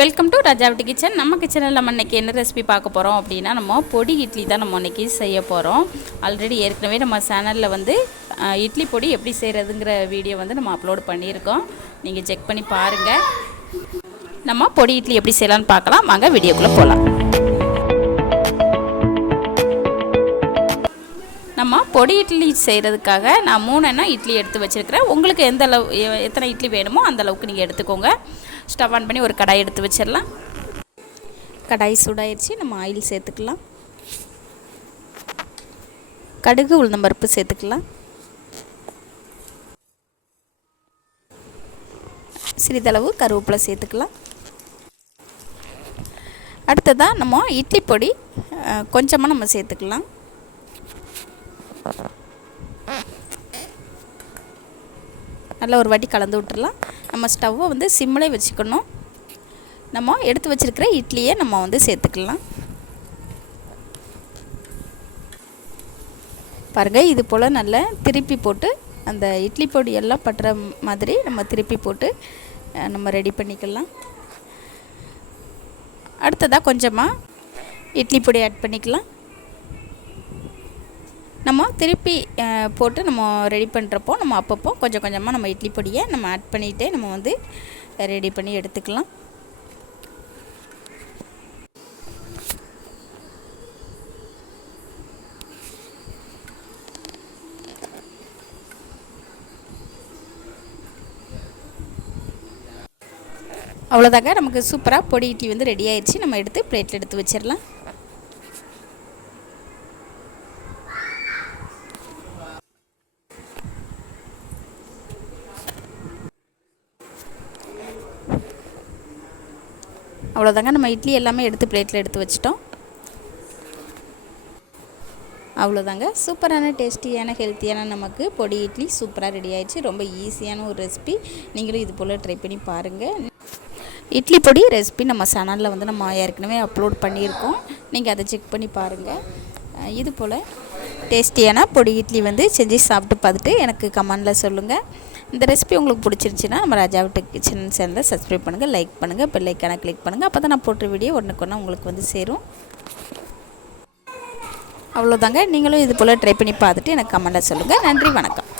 Welcome to ராஜாவட்டி kitchen. நம்ம கிச்சனில் நம்ம இன்றைக்கி என்ன ரெசிபி பார்க்க போகிறோம் அப்படின்னா, நம்ம பொடி இட்லி தான் நம்ம இன்றைக்கி செய்ய போகிறோம். ஆல்ரெடி ஏற்கனவே நம்ம சேனலில் வந்து இட்லி பொடி எப்படி செய்கிறதுங்கிற வீடியோ வந்து நம்ம அப்லோட் பண்ணியிருக்கோம். நீங்கள் செக் பண்ணி பாருங்கள். நம்ம பொடி இட்லி எப்படி செய்யலான்னு பார்க்கலாம். வாங்க வீடியோக்குள்ளே போகலாம். நம்ம பொடி இட்லி செய்கிறதுக்காக நான் 3 எண்ணெய் இட்லி எடுத்து வச்சுருக்கிறேன். உங்களுக்கு எத்தனை இட்லி வேணுமோ அந்த அளவுக்கு நீங்கள் எடுத்துக்கோங்க. ஸ்டவ் ஆன் பண்ணி ஒரு கடாய் எடுத்து வச்சிடலாம். கடாய் சூடாயிருச்சு. நம்ம ஆயில் சேர்த்துக்கலாம். கடுகு உளுந்தம்பருப்பு சேர்த்துக்கலாம். சிறிதளவு கருவேப்பிலை சேர்த்துக்கலாம். அடுத்ததாக நம்ம இட்லி பொடி கொஞ்சமாக நம்ம சேர்த்துக்கலாம். நல்லா ஒரு வாட்டி கலந்து விட்டுடலாம். நம்ம ஸ்டவ்வை வந்து சிம்மிலே வச்சுக்கணும். நம்ம எடுத்து வச்சுருக்கிற இட்லியை நம்ம வந்து சேர்த்துக்கலாம். பாருங்கள், இது போல் நல்லா திருப்பி போட்டு அந்த இட்லி பொடி எல்லாம் பட்டுற மாதிரி நம்ம திருப்பி போட்டு நம்ம ரெடி பண்ணிக்கலாம். அடுத்ததாக கொஞ்சமாக இட்லி பொடி ஆட் பண்ணிக்கலாம். நம்ம திருப்பி போட்டு நம்ம ரெடி பண்ணுறப்போ நம்ம அப்பப்போ கொஞ்சம் கொஞ்சமாக நம்ம இட்லி பொடியை நம்ம ஆட் பண்ணிகிட்டே நம்ம வந்து ரெடி பண்ணி எடுத்துக்கலாம். அவ்வளோதாங்க, நமக்கு சூப்பராக பொடி இட்லி வந்து ரெடி ஆயிடுச்சு. நம்ம எடுத்து பிளேட்டில் எடுத்து வச்சிடலாம். அவ்வளோதாங்க, நம்ம இட்லி எல்லாமே எடுத்து பிளேட்டில் எடுத்து வச்சிட்டோம். அவ்வளோதாங்க, சூப்பரான டேஸ்டியான ஹெல்த்தியான நமக்கு பொடி இட்லி சூப்பராக ரெடி ஆயிடுச்சு. ரொம்ப ஈஸியான ஒரு ரெசிபி. நீங்களும் இது போல் ட்ரை பண்ணி பாருங்கள். இட்லி பொடி ரெசிபி நம்ம சேனலில் வந்து நம்ம ஏற்கனவே அப்லோட் பண்ணியிருக்கோம். நீங்கள் அதை செக் பண்ணி பாருங்கள். இது போல் டேஸ்டியான பொடி இட்லி வந்து செஞ்சு சாப்பிட்டு பார்த்துட்டு எனக்கு கமெண்டில் சொல்லுங்கள். இந்த ரெசிபி உங்களுக்கு பிடிச்சிருந்துச்சின்னா நம்ம ராஜாவட்டி கிச்சன் சேனலை சப்ஸ்கிரைப் பண்ணுங்கள், லைக் பண்ணுங்கள், பெல் ஐக்கானை கிளிக் பண்ணுங்கள். அப்போ தான் நான் போட்ட வீடியோ ஒன்றுக்கு உங்களுக்கு வந்து சேரும். அவ்வளோதாங்க, நீங்களும் இது போல் ட்ரை பண்ணி பார்த்துட்டு எனக்கு கமெண்டில் சொல்லுங்கள். நன்றி, வணக்கம்.